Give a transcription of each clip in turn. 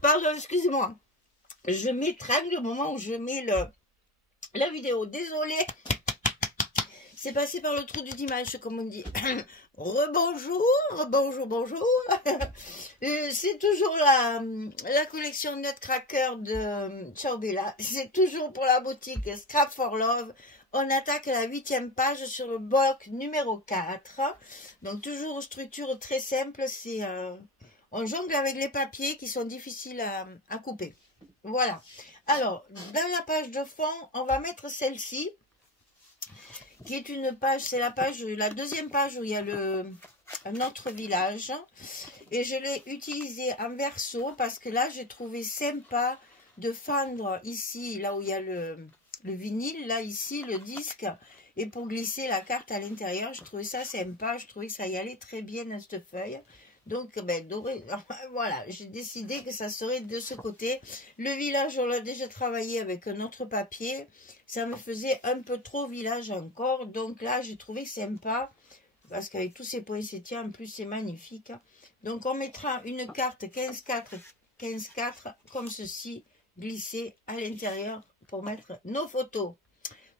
Pardon, excusez-moi. Je m'étrangle au moment où je mets la vidéo. Désolée. C'est passé par le trou du dimanche, comme on dit. Rebonjour, bonjour, bonjour. C'est toujours la collection Nutcracker de Ciao Bella. C'est toujours pour la boutique Scrap for Love. On attaque la 8e page sur le bloc numéro 4. Donc toujours structure très simple. C'est on jongle avec les papiers qui sont difficiles à couper. Voilà. Alors, dans la page de fond, on va mettre celle-ci, qui est une page, c'est la deuxième page où il y a notre village. Et je l'ai utilisé en verso parce que là, j'ai trouvé sympa de fendre ici, là où il y a le vinyle, là, ici, le disque. Et pour glisser la carte à l'intérieur, je trouvais ça sympa. Je trouvais que ça y allait très bien dans cette feuille. Donc, ben, voilà, j'ai décidé que ça serait de ce côté. Le village, on l'a déjà travaillé avec un autre papier. Ça me faisait un peu trop village encore. Donc là, j'ai trouvé sympa. Parce qu'avec tous ces poinsettias, en plus, c'est magnifique. Donc, on mettra une carte 15-4, 15-4, comme ceci, glissée à l'intérieur pour mettre nos photos.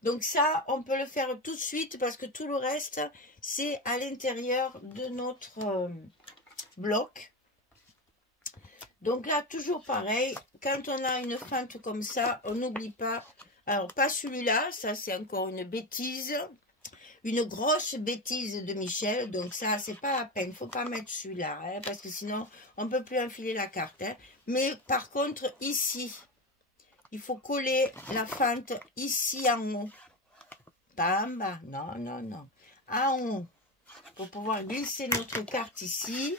Donc ça, on peut le faire tout de suite parce que tout le reste, c'est à l'intérieur de notre bloc. Donc là, toujours pareil, quand on a une fente comme ça, on n'oublie pas, alors pas celui-là, ça c'est encore une bêtise, une grosse bêtise de Michel, donc ça c'est pas la peine, il ne faut pas mettre celui-là, hein, parce que sinon on ne peut plus enfiler la carte. Hein. Mais par contre, ici, il faut coller la fente ici en haut. Pas en bas, non, non, non. En haut, pour pouvoir glisser notre carte ici.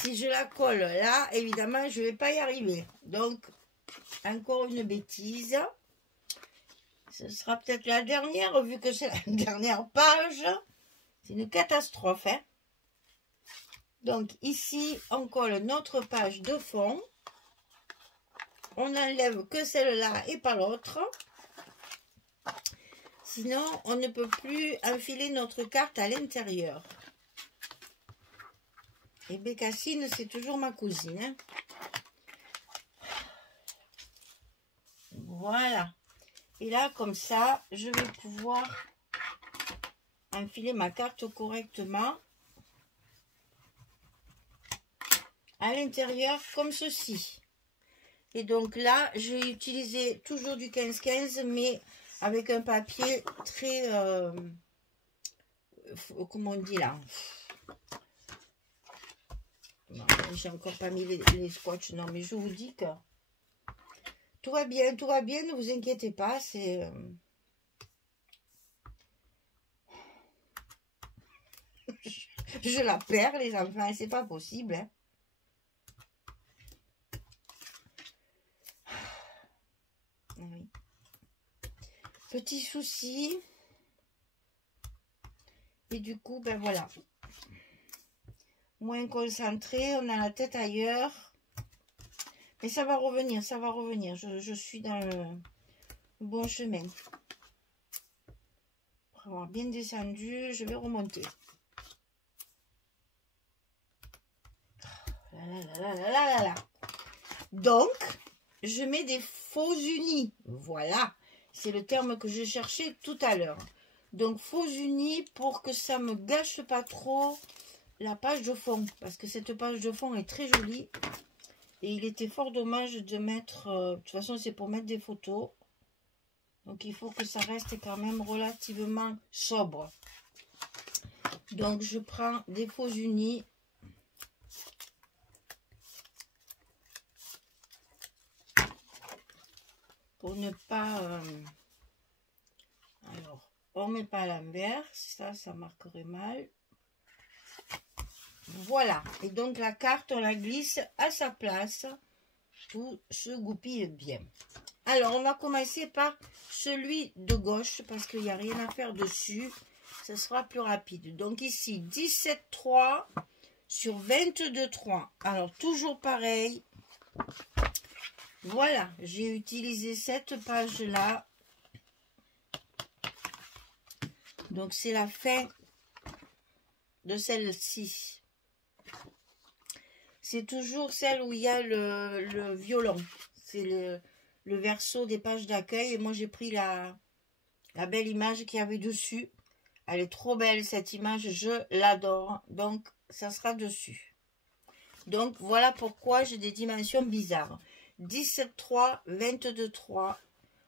Si je la colle là, évidemment, je ne vais pas y arriver. Donc, encore une bêtise. Ce sera peut-être la dernière, vu que c'est la dernière page. C'est une catastrophe, hein. Donc, ici, on colle notre page de fond. On n'enlève que celle-là et pas l'autre. Sinon, on ne peut plus enfiler notre carte à l'intérieur. Et Bécassine, c'est toujours ma cousine. Hein. Voilà. Et là, comme ça, je vais pouvoir enfiler ma carte correctement à l'intérieur, comme ceci. Et donc là, je vais utiliser toujours du 15-15, mais avec un papier très... comment on dit là? J'ai encore pas mis les scotch. Non, mais je vous dis que tout va bien, ne vous inquiétez pas. C'est... je la perds, les enfants, c'est pas possible. Hein. Oui. Petit souci. Et du coup, ben voilà. Moins concentré, on a la tête ailleurs. Mais ça va revenir, ça va revenir. Je suis dans le bon chemin. Pour avoir bien descendu, je vais remonter. Là. Donc, je mets des faux unis. Voilà, c'est le terme que je cherchais tout à l'heure. Donc, faux unis pour que ça me gâche pas trop la page de fond. Parce que cette page de fond est très jolie. Et il était fort dommage de mettre... de toute façon, c'est pour mettre des photos. Donc, il faut que ça reste quand même relativement sobre. Donc, je prends des faux unis. Pour ne pas... alors, on ne met pas à l'envers. Ça marquerait mal. Voilà. Et donc, la carte, on la glisse à sa place. Tout se goupille bien. Alors, on va commencer par celui de gauche parce qu'il n'y a rien à faire dessus. Ce sera plus rapide. Donc, ici, 17,3 sur 22,3. Alors, toujours pareil. Voilà, j'ai utilisé cette page-là. Donc, c'est la fin de celle-ci. c'est toujours celle où il y a le violon. C'est le verso des pages d'accueil. Et moi, j'ai pris la belle image qu'il y avait dessus. Elle est trop belle, cette image. Je l'adore. Donc, ça sera dessus. Donc, voilà pourquoi j'ai des dimensions bizarres. 17,3, 22,3.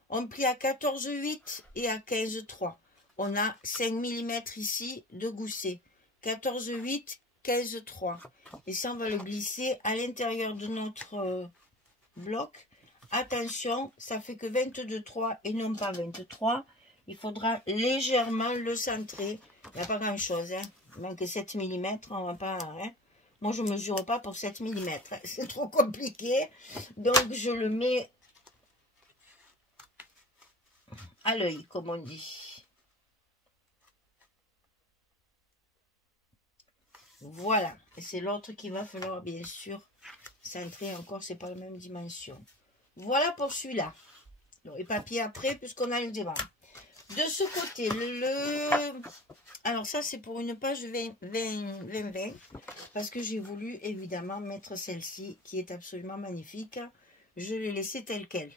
On plie à 14,8 et à 15,3. On a 5 mm ici de gousset. 14,8, 15,3. Et ça, on va le glisser à l'intérieur de notre bloc. Attention, ça fait que 22,3 et non pas 23. Il faudra légèrement le centrer. Il n'y a pas grand-chose. Hein. Il manque 7 mm. On va pas... Hein. Moi, je ne mesure pas pour 7 mm. C'est trop compliqué. Donc, je le mets à l'œil, comme on dit. Voilà. Et c'est l'autre qu'il va falloir, bien sûr, centrer encore. C'est pas la même dimension. Voilà pour celui-là. Et papier après, puisqu'on a le débat. De ce côté, alors ça, c'est pour une page 20, parce que j'ai voulu, évidemment, mettre celle-ci, qui est absolument magnifique. Je l'ai laissée telle qu'elle.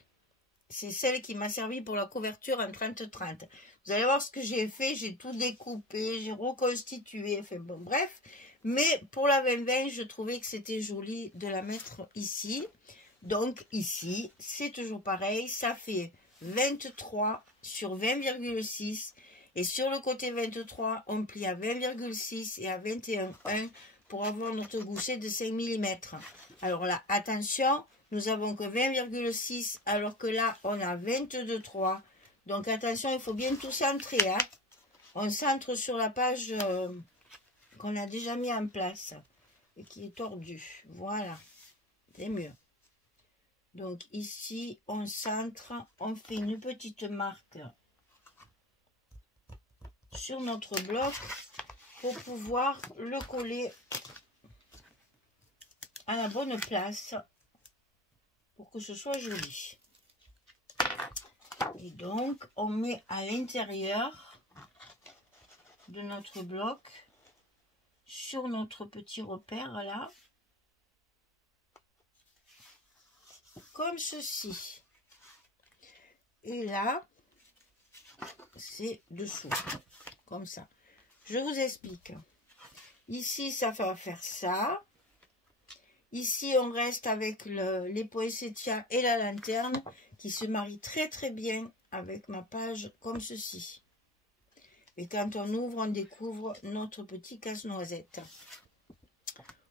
C'est celle qui m'a servi pour la couverture en 30-30. Vous allez voir ce que j'ai fait. J'ai tout découpé, j'ai reconstitué. Enfin bon, bref. Mais pour la 20, je trouvais que c'était joli de la mettre ici. Donc ici, c'est toujours pareil. Ça fait 23 sur 20,6. Et sur le côté 23, on plie à 20,6 et à 21,1 pour avoir notre gousset de 5 mm. Alors là, attention. Nous avons que 20,6 alors que là, on a 22,3. Donc, attention, il faut bien tout centrer. Hein. On centre sur la page qu'on a déjà mis en place et qui est tordue. Voilà, c'est mieux. Donc, ici, on centre, on fait une petite marque sur notre bloc pour pouvoir le coller à la bonne place. Pour que ce soit joli. Et donc, on met à l'intérieur de notre bloc, sur notre petit repère là, comme ceci. Et là, c'est dessous, comme ça. Je vous explique. Ici, ça va faire ça. Ici, on reste avec les poinsettias et la lanterne qui se marient très très bien avec ma page comme ceci. Et quand on ouvre, on découvre notre petit casse-noisette.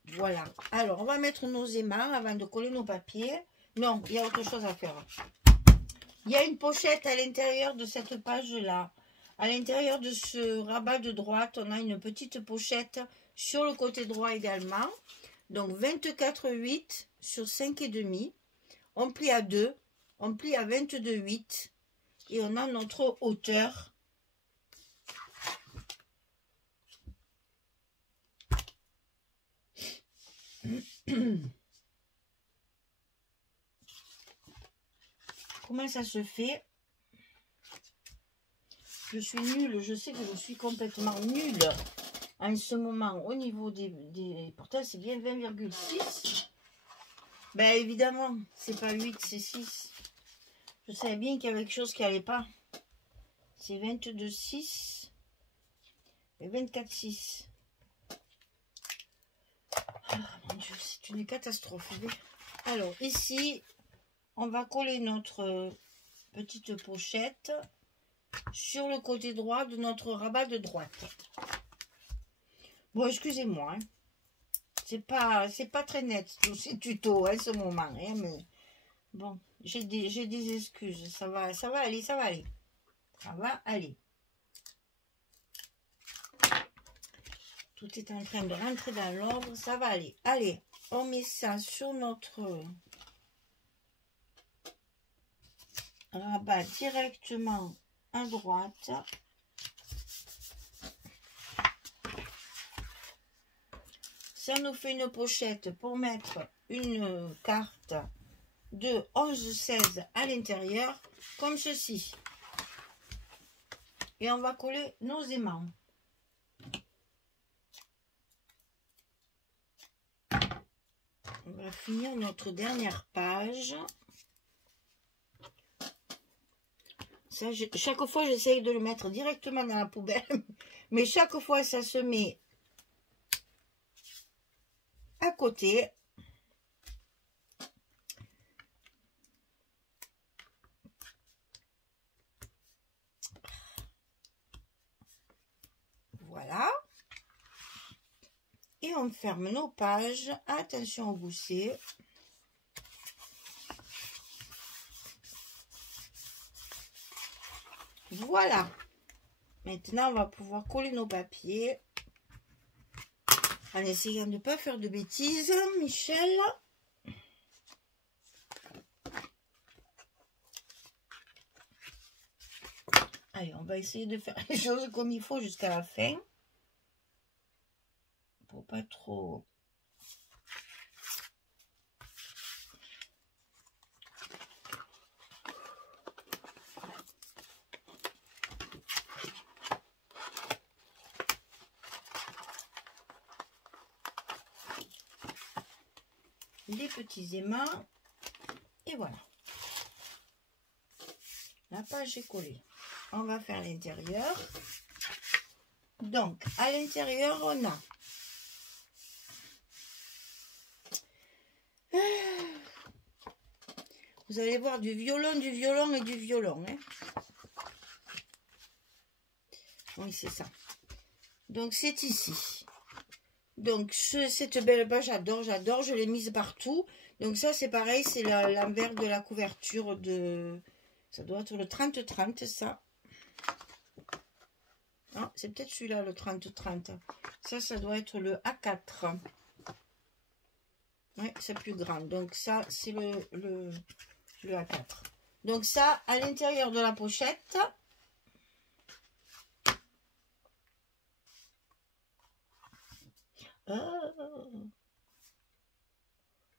Voilà. Alors, on va mettre nos aimants avant de coller nos papiers. Non, il y a autre chose à faire. Il y a une pochette à l'intérieur de cette page-là. À l'intérieur de ce rabat de droite, on a une petite pochette sur le côté droit également. Donc 24,8 sur 5,5. On plie à 2. On plie à 22,8. Et on a notre hauteur. Comment ça se fait? Je suis nulle. Je sais que je suis complètement nulle en ce moment au niveau des pourtant c'est bien 20,6. Ben évidemment, c'est pas 8, c'est 6. Je savais bien qu'il y avait quelque chose qui allait pas. C'est 22,6 et 24,6. Ah mon Dieu, c'est une catastrophe. Alors ici, on va coller notre petite pochette sur le côté droit de notre rabat de droite. Bon, excusez-moi, hein. C'est pas très net tous ces tutos en ce moment, hein, mais bon, j'ai des excuses. Ça va aller, ça va aller. Ça va aller. Tout est en train de rentrer dans l'ordre, ça va aller. Allez, on met ça sur notre rabat directement à droite. Ça nous fait une pochette pour mettre une carte de 11-16 à l'intérieur, comme ceci. Et on va coller nos aimants. va finir notre dernière page. Ça, chaque fois, j'essaye de le mettre directement dans la poubelle. Mais chaque fois, ça se met à côté. Voilà. Et on ferme nos pages. Attention au gousset. Voilà. Maintenant, on va pouvoir coller nos papiers. En essayant de ne pas faire de bêtises, Michel. Allez, on va essayer de faire les choses comme il faut jusqu'à la fin. Pour pas trop... des petits aimants. Et voilà. La page est collée. On va faire l'intérieur. Donc, à l'intérieur, on a vous allez voir du violon et du violon. Hein. Oui, c'est ça. Donc, c'est ici. Donc, cette belle page, j'adore. Je l'ai mise partout. Donc, ça, c'est pareil. C'est l'envers de la couverture de... Ça doit être le 30-30, ça. Ah, c'est peut-être celui-là, le 30-30. Ça doit être le A4. Oui, c'est plus grand. Donc, ça, c'est le A4. Donc, ça, à l'intérieur de la pochette...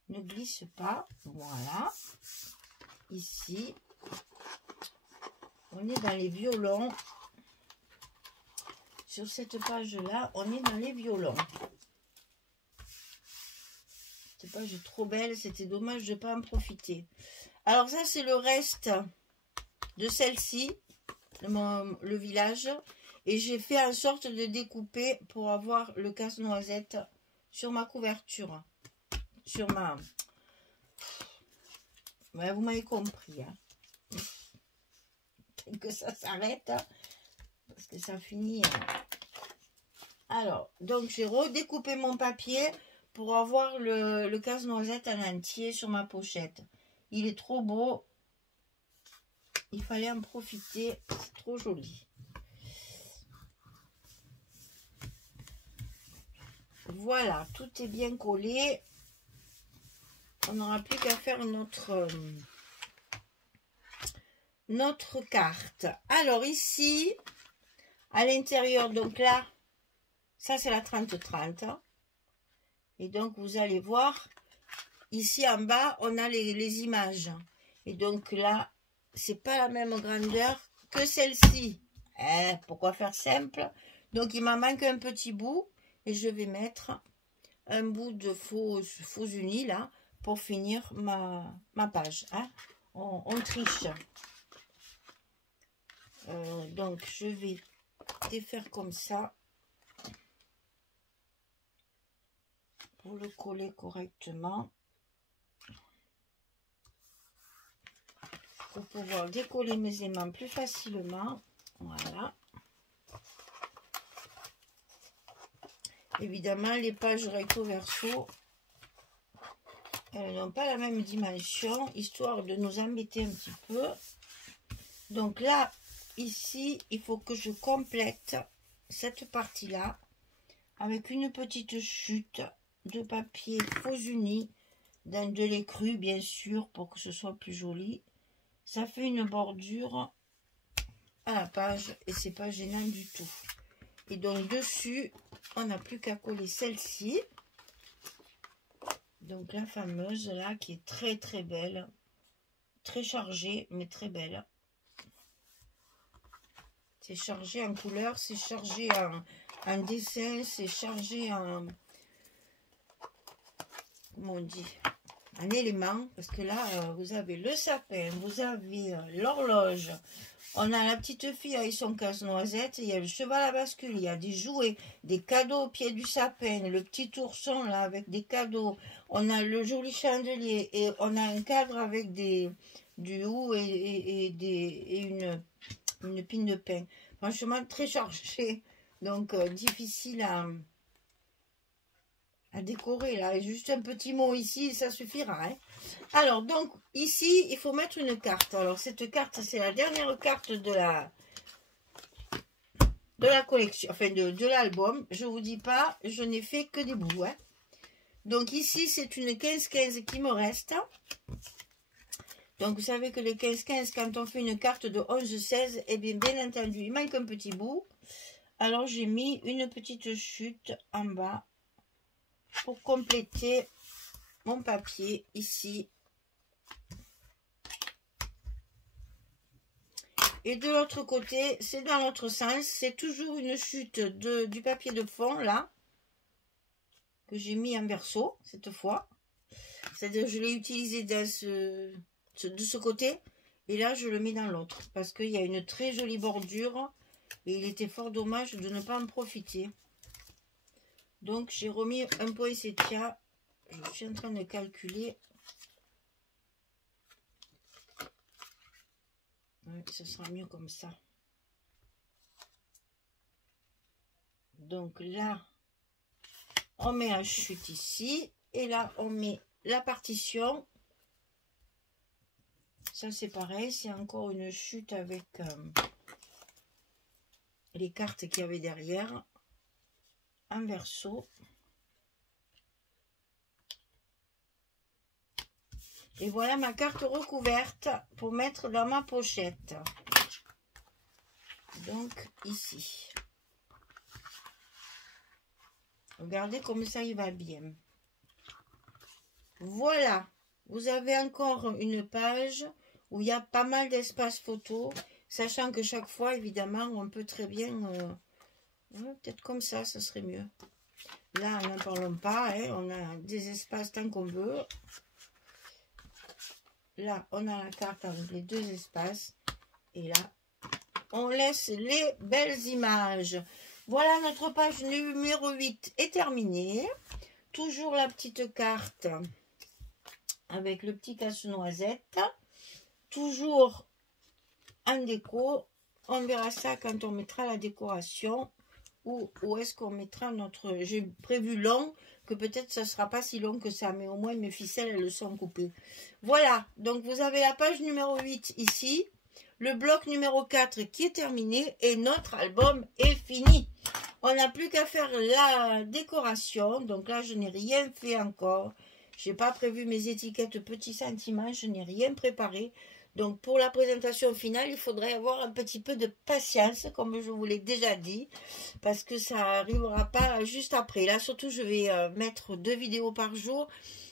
ne glisse pas. Voilà. Ici, on est dans les violons. Sur cette page-là, on est dans les violons. Cette page est trop belle. C'était dommage de ne pas en profiter. Alors ça, c'est le reste de celle-ci, le village. Et j'ai fait en sorte de découper pour avoir le casse-noisette sur ma couverture. Sur ma... Ouais, vous m'avez compris. Hein. Que ça s'arrête. Hein, parce que ça finit. Alors, donc j'ai redécoupé mon papier pour avoir le casse-noisette en entier sur ma pochette. Il est trop beau. Il fallait en profiter. C'est trop joli. Voilà, tout est bien collé. On n'aura plus qu'à faire notre carte. Alors ici, à l'intérieur, donc là, ça c'est la 30-30. Et donc vous allez voir, ici en bas, on a les images. Et donc là, c'est pas la même grandeur que celle-ci. Pourquoi faire simple? Donc il m'en manque un petit bout. Et je vais mettre un bout de faux unis là pour finir ma page. Hein. On triche. Donc je vais défaire comme ça pour le coller correctement. Pour pouvoir décoller mes aimants plus facilement. Voilà. Évidemment, les pages recto verso, elles n'ont pas la même dimension, histoire de nous embêter un petit peu. Donc là, ici, il faut que je complète cette partie-là avec une petite chute de papier faux uni, dans de l'écru, bien sûr, pour que ce soit plus joli. Ça fait une bordure à la page et c'est pas gênant du tout. Et donc dessus, on n'a plus qu'à coller celle-ci. Donc la fameuse là qui est très très belle. Très chargée, mais très belle. C'est chargé en couleur, c'est chargé en dessin, c'est chargé en... Comment on dit? un élément, parce que là, vous avez le sapin, vous avez l'horloge, on a la petite fille avec son casse-noisette, il y a le cheval à bascule, il y a des jouets, des cadeaux au pied du sapin, le petit ourson là avec des cadeaux, on a le joli chandelier et on a un cadre avec du hou et une pine de pain. Franchement, très chargé, donc difficile à décorer là. Juste un petit mot ici, ça suffira. Hein. Alors, donc, ici, il faut mettre une carte. Alors, cette carte, c'est la dernière carte de la collection, enfin de l'album. Je vous dis pas, je n'ai fait que des bouts. Hein. Donc, ici, c'est une 15-15 qui me reste. Donc, vous savez que les 15-15, quand on fait une carte de 11-16, eh bien entendu, il manque un petit bout. Alors, j'ai mis une petite chute en bas pour compléter mon papier ici. Et de l'autre côté, c'est dans l'autre sens. C'est toujours une chute du papier de fond, là, que j'ai mis en verso, cette fois. C'est-à-dire, je l'ai utilisé de ce côté. Et là, je le mets dans l'autre. Parce qu'il y a une très jolie bordure. Et il était fort dommage de ne pas en profiter. Donc, j'ai remis un poinsettia. Je suis en train de calculer. Ouais, ce sera mieux comme ça. Donc là, on met un chute ici. Et là, on met la partition. Ça, c'est pareil. C'est encore une chute avec les cartes qu'il y avait derrière. En verso. Et voilà ma carte recouverte pour mettre dans ma pochette. Donc ici. Regardez comme ça il va bien. Voilà. Vous avez encore une page où il y a pas mal d'espace photo. Sachant que chaque fois, évidemment, on peut très bien... peut-être comme ça, ça serait mieux. Là, n'en parlons pas. Hein, on a des espaces tant qu'on veut. Là, on a la carte avec les deux espaces. Et là, on laisse les belles images. Voilà, notre page numéro 8 est terminée. Toujours la petite carte avec le petit casse-noisette. Toujours en déco. On verra ça quand on mettra la décoration. Où est-ce qu'on mettra notre... J'ai prévu long, que peut-être ça ne sera pas si long que ça, mais au moins mes ficelles, elles sont coupées. Voilà, donc vous avez la page numéro 8 ici, le bloc numéro 4 qui est terminé, et notre album est fini. On n'a plus qu'à faire la décoration, donc là, je n'ai rien fait encore. Je n'ai pas prévu mes étiquettes petits sentiments, je n'ai rien préparé. Donc, pour la présentation finale, il faudrait avoir un petit peu de patience, comme je vous l'ai déjà dit, parce que ça n'arrivera pas juste après. Là, surtout, je vais mettre 2 vidéos par jour.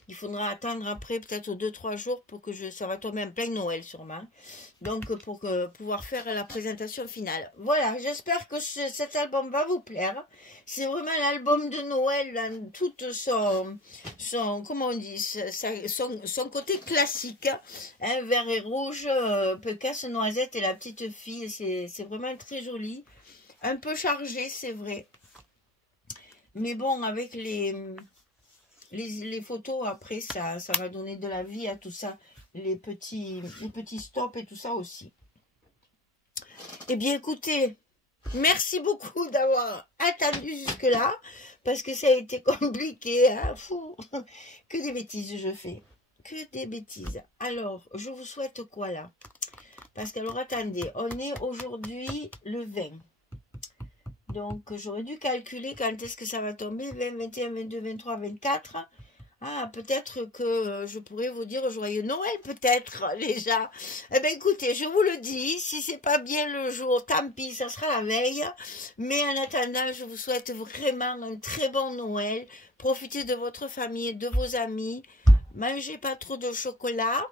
Il faudra attendre après, peut-être 2-3 jours, pour que ça va tomber en plein Noël, sûrement. Donc, pour pouvoir faire la présentation finale. Voilà, j'espère que cet album va vous plaire. C'est vraiment l'album de Noël, dans tout comment on dit, son côté classique, hein, vert et rouge, casse-noisette et la petite fille, c'est vraiment très joli, un peu chargé, c'est vrai, mais bon, avec les photos, après, ça va donner de la vie à tout ça, les petits stops et tout ça aussi. Eh bien, écoutez, merci beaucoup d'avoir attendu jusque-là, parce que ça a été compliqué, hein, fou. Que des bêtises je fais, que des bêtises. Alors, je vous souhaite quoi là? Parce que, alors, attendez, on est aujourd'hui le 20. Donc, j'aurais dû calculer quand est-ce que ça va tomber, 20, 21, 22, 23, 24. Ah, peut-être que je pourrais vous dire joyeux Noël, peut-être, déjà. Eh bien, écoutez, je vous le dis, si c'est pas bien le jour, tant pis, ça sera la veille. Mais en attendant, je vous souhaite vraiment un très bon Noël. Profitez de votre famille, de vos amis. Mangez pas trop de chocolat.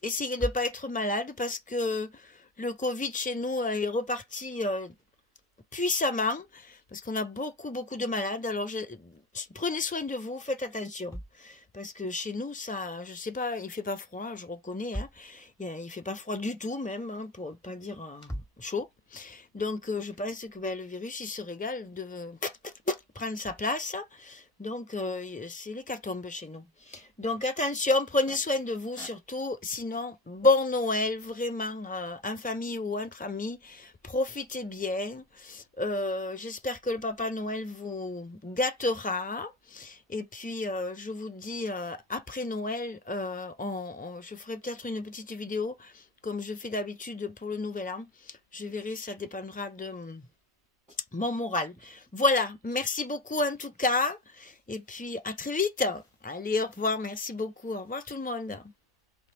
Essayez de ne pas être malade parce que le Covid chez nous est reparti puissamment. Parce qu'on a beaucoup de malades. Alors, prenez soin de vous, faites attention. parce que chez nous, ça, je sais pas, il fait pas froid, je reconnais, hein. Il fait pas froid du tout même, hein, pour pas dire chaud. Donc je pense que ben, le virus, il se régale de prendre sa place. Donc c'est l'hécatombe chez nous. Donc attention, prenez soin de vous surtout. Sinon, bon Noël, vraiment, en famille ou entre amis. Profitez bien. J'espère que le Papa Noël vous gâtera. Et puis, je vous dis, après Noël, je ferai peut-être une petite vidéo, comme je fais d'habitude pour le Nouvel An. Je verrai, ça dépendra de mon moral. Voilà, merci beaucoup en tout cas. Et puis, à très vite. Allez, au revoir, merci beaucoup. Au revoir tout le monde.